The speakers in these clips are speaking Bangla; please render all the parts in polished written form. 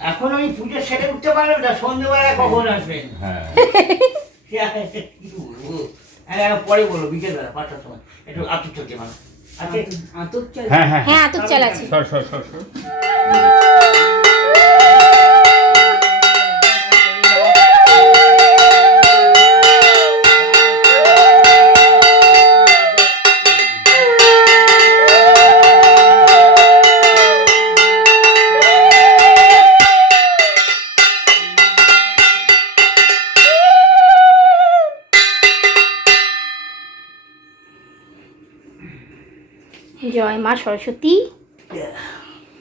এখন আমি পুজো সেরে উঠতে পারবো না, সন্ধ্যেবেলা কখন আসবেন? হ্যাঁ কি বলবো, পরে বলবো বিকেলবেলা 5টার সময় একটু আতুর চলছে মানে আছে। আতপ চাল। হ্যাঁ হ্যাঁ হ্যাঁ আতপ চাল আছে। সর সর সর সর। জয় মা সরস্বতী।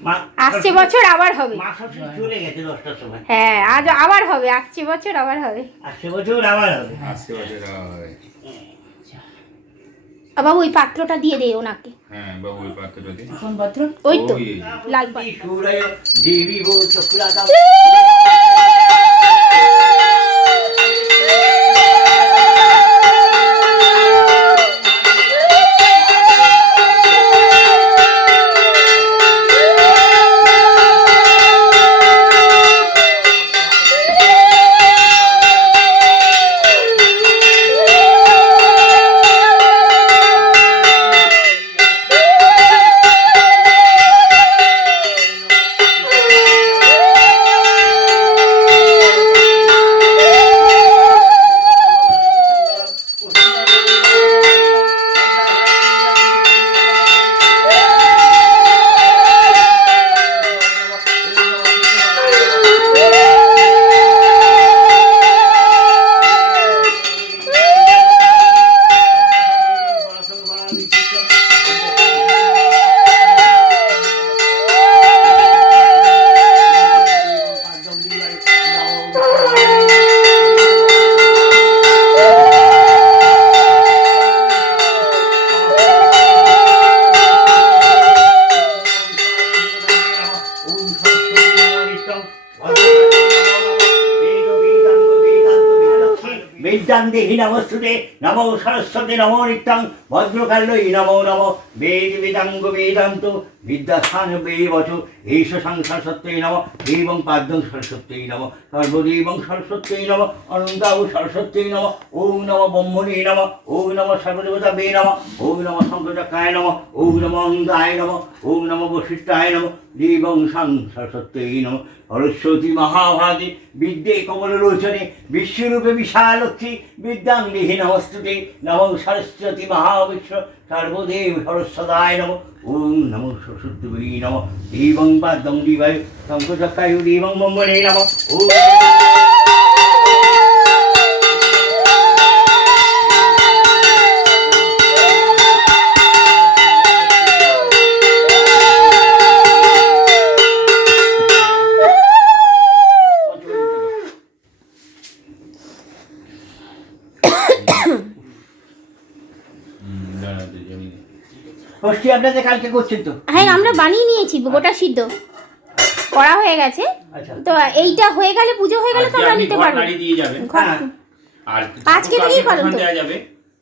মা- আসছে বছর আবার হবে। মা সরস্বতী চলে গেছে 10টার সময়, হ্যাঁ আজ আবার হবে, আসছে বছর আবার হবে। আসছে বছর আবার হবে। আজকে বাজে রায়। বাবু ওই পাত্রটা দিয়ে দে ওনাকে। হ্যাঁ বাবু ওই পাত্রটা দিন। কোন পাত্র? ওই তো ওই। লাল পাত্র। সূর্য দেবী ভো চক্রাকাম বেদান্তে নমস্তুতে নমো সরস্বতী নমো নিত্যং ভদ্রকাল্যই নমো নম বেদ বেদাঙ্গ বেদান্ত বিদ্যাস্থান বেবচ এইষ সংসরস্বত্যই নম এবং পাদ্যং সরস্বত্যই নম সর্বদেবং সরস্বত্যই নম অনন্তাও সরস্বত্যই নম ওম নম ব্রহ্মণে নম ওম নম সর্বদেবতা বে নম ওম নম শঙ্করচক্রায় নম ওম নম অঙ্গায় নম ওম নম বশিষ্ঠায় নম দেবং সং সরস্বত্যই নম সরস্বতী মহাভাগে বিদ্যে কমললোচনে বিশ্বরূপে বিশালক্ষী বিদ্যাং দেহি নমস্তুতে নমো সরস্বতী মহাবিশ্ব সর্বদেব সরস্বতায় নম ওম নমো সরস্বতী নম দেবং পাদ্যং দিবায় শঙ্করচক্রায় দেবং ব্রহ্মণে নম ওম ষষ্ঠী আপনাদের কালকে করছেন তো? হ্যাঁ আমরা বানিয়ে নিয়েছি গোটা সিদ্ধ করা হয়ে গেছে। আচ্ছা তো এইটা হয়ে গেলে পুজো হয়ে গেলে তো আমরা নিতে পারবো। দিয়ে যাবেন। ঘর- হ্যাঁ। আর আজকে থেকেই পালন তো। দেওয়া যাবে।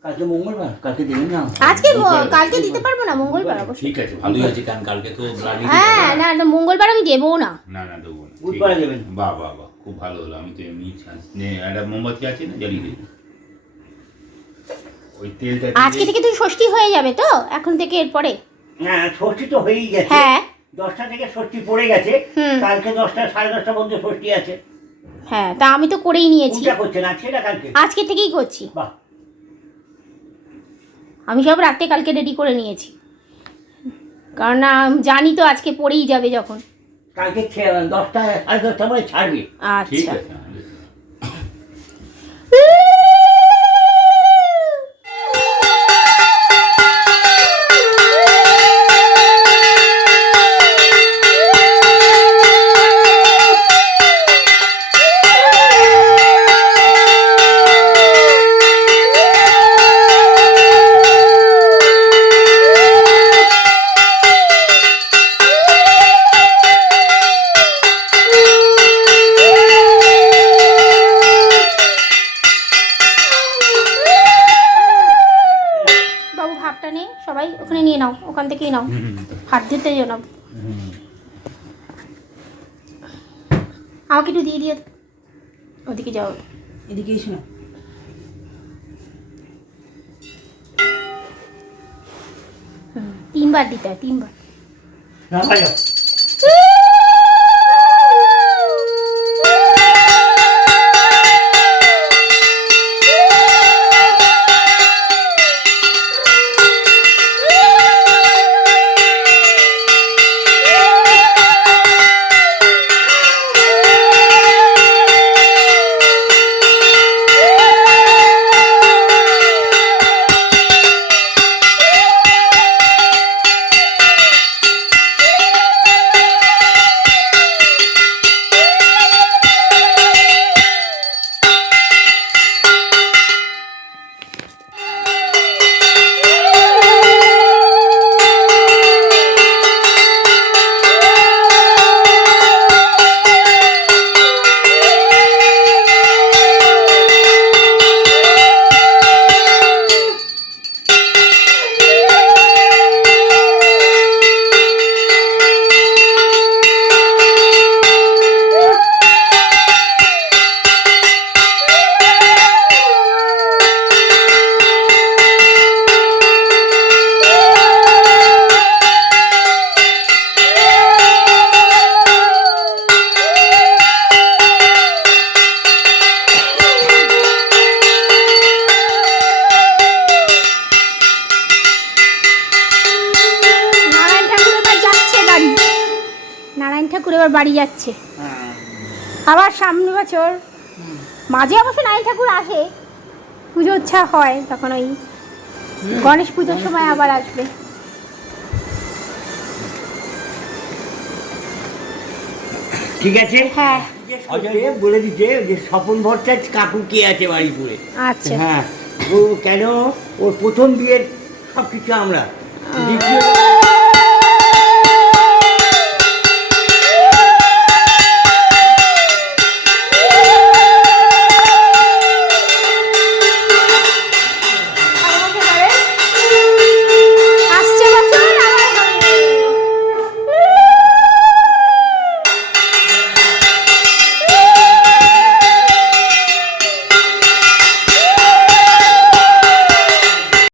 কালকে মঙ্গলবার, কালকে দেবেন না? আজকে কালকে দিতে পারবো না, মঙ্গলবার অবশ্যই। ঠিক আছে ভালোই আছে, কারণ কালকে তো ব্লাড হ্যাঁ না না, মঙ্গলবার আমি দেবো না। না না দেবো না। বুধবারে দেবেন। বাহ বাহ বাহ, খুব ভালো হলো। আমি তো এমনি একটা মোমবাতি আছে না, জ্বালিয়ে দিই। ওই তেলটা আজকে থেকে তো ষষ্ঠী হয়ে যাবে তো, এখন থেকে এরপরে। হ্যাঁ ষষ্ঠী তো হয়েই গেছে। হ্যাঁ 10টা থেকে ষষ্ঠী পড়ে গেছে। হুম। কালকে 10টা 10:30 পর্যন্ত ষষ্ঠী আছে। হ্যাঁ তা আমি তো করেই নিয়েছি, কোনটা করছেন আজকে না কালকে? আজকে থেকেই করছি। বাহ, আমি সব রাতে কালকে রেডি করে নিয়েছি, কারণ জানি তো আজকে পড়েই যাবে যখন। কালকে 10টা 10:30 পরে ছাড়বে। ঠিক আচ্ছা আছে। সবাই ওখানে নিয়ে নাও, ওখান থেকেই নাও, হাত ধুতে যেও না। আমাকে একটু দিয়ে দিও তো। ওদিকে যাও। এদিকে এসো না। তিনবার দিতে হয়, তিনবার। না বাজাও। ঠাকুর এবার বাড়ি যাচ্ছে। আবার সামনে বছর মাঝে অবশ্য নারায়ণ ঠাকুর আসে, পুজো উৎসা হয়, তখন ওই গণেশ পুজোর সময় আবার আসবে। ঠিক আছে, হ্যাঁ অজয় বলে দিতে যে স্বপন ভট্টাচার্য কাকু কে আছে বাড়িপুরে। আচ্ছা হ্যাঁ, ও কেন ওর প্রথম বিয়ের সব কিছু আমরা, দ্বিতীয়